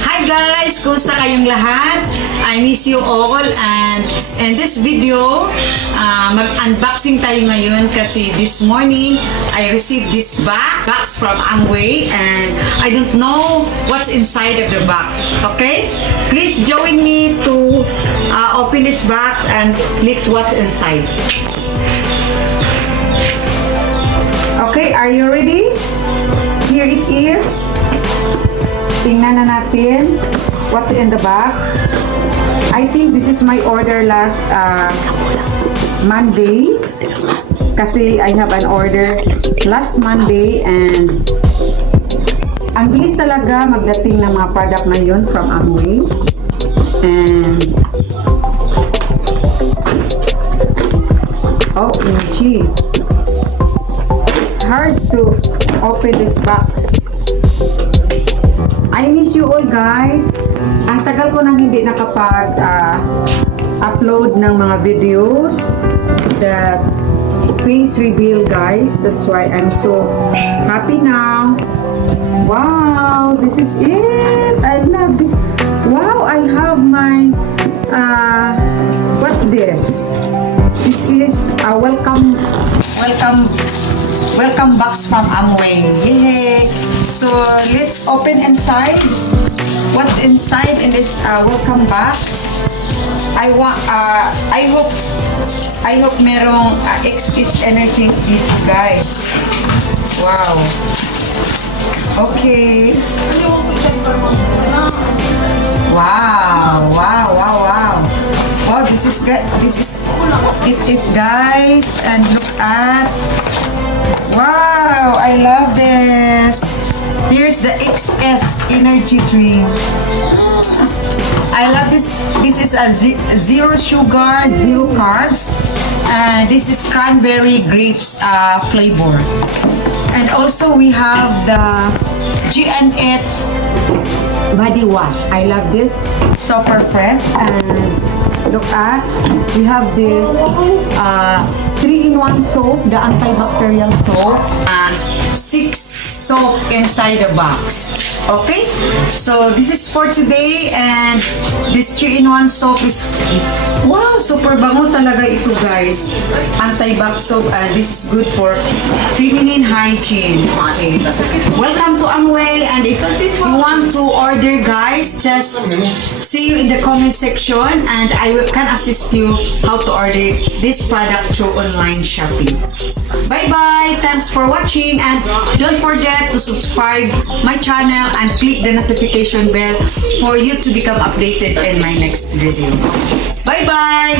Hi guys! Kumusta kayong lahat? I miss you all, and in this video, mag-unboxing tayo ngayon kasi this morning, I received this box from Amway, and I don't know what's inside of the box. Okay? Please join me to open this box and let's what's inside. Okay, are you ready? Here it is. Tingnan na natin what's in the box. I think this is my order last Monday. Kasi I have an order last Monday, and ang bilis talaga magdating ng mga product na yun from Amway. And OMG, it's hard to open this box. I miss you all guys. Ang tagal ko nang hindi nakapag-upload ng mga videos, the face reveal guys. That's why I'm so happy now. Wow, this is it. I love this. Wow, I have my what's this? This is a welcome box from Amway. Yay! So let's open inside. What's inside in this welcome box? I hope merong XS energy dito guys. Wow. Okay. Wow. Oh, this is good. This is it guys, and look at. Wow, I love this. Here's the XS energy drink. I love this. This is a zero sugar, zero carbs. This is cranberry grapes flavor. And also we have the GNH body wash. I love this. Super fresh. And look at, we have this 3-in-1 soap, the antibacterial soap, and 6 soap inside the box. Okay, so this is for today, and this 3-in-1 soap is, wow, super bango talaga ito guys. Anti-bac soap, and this is good for feminine hygiene. Okay, welcome to Amway, and if you want to order guys, just see you in the comment section, and I can assist you how to order this product through online shopping. Bye bye, thanks for watching, and don't forget to subscribe my channel and click the notification bell for you to become updated in my next video. Bye bye.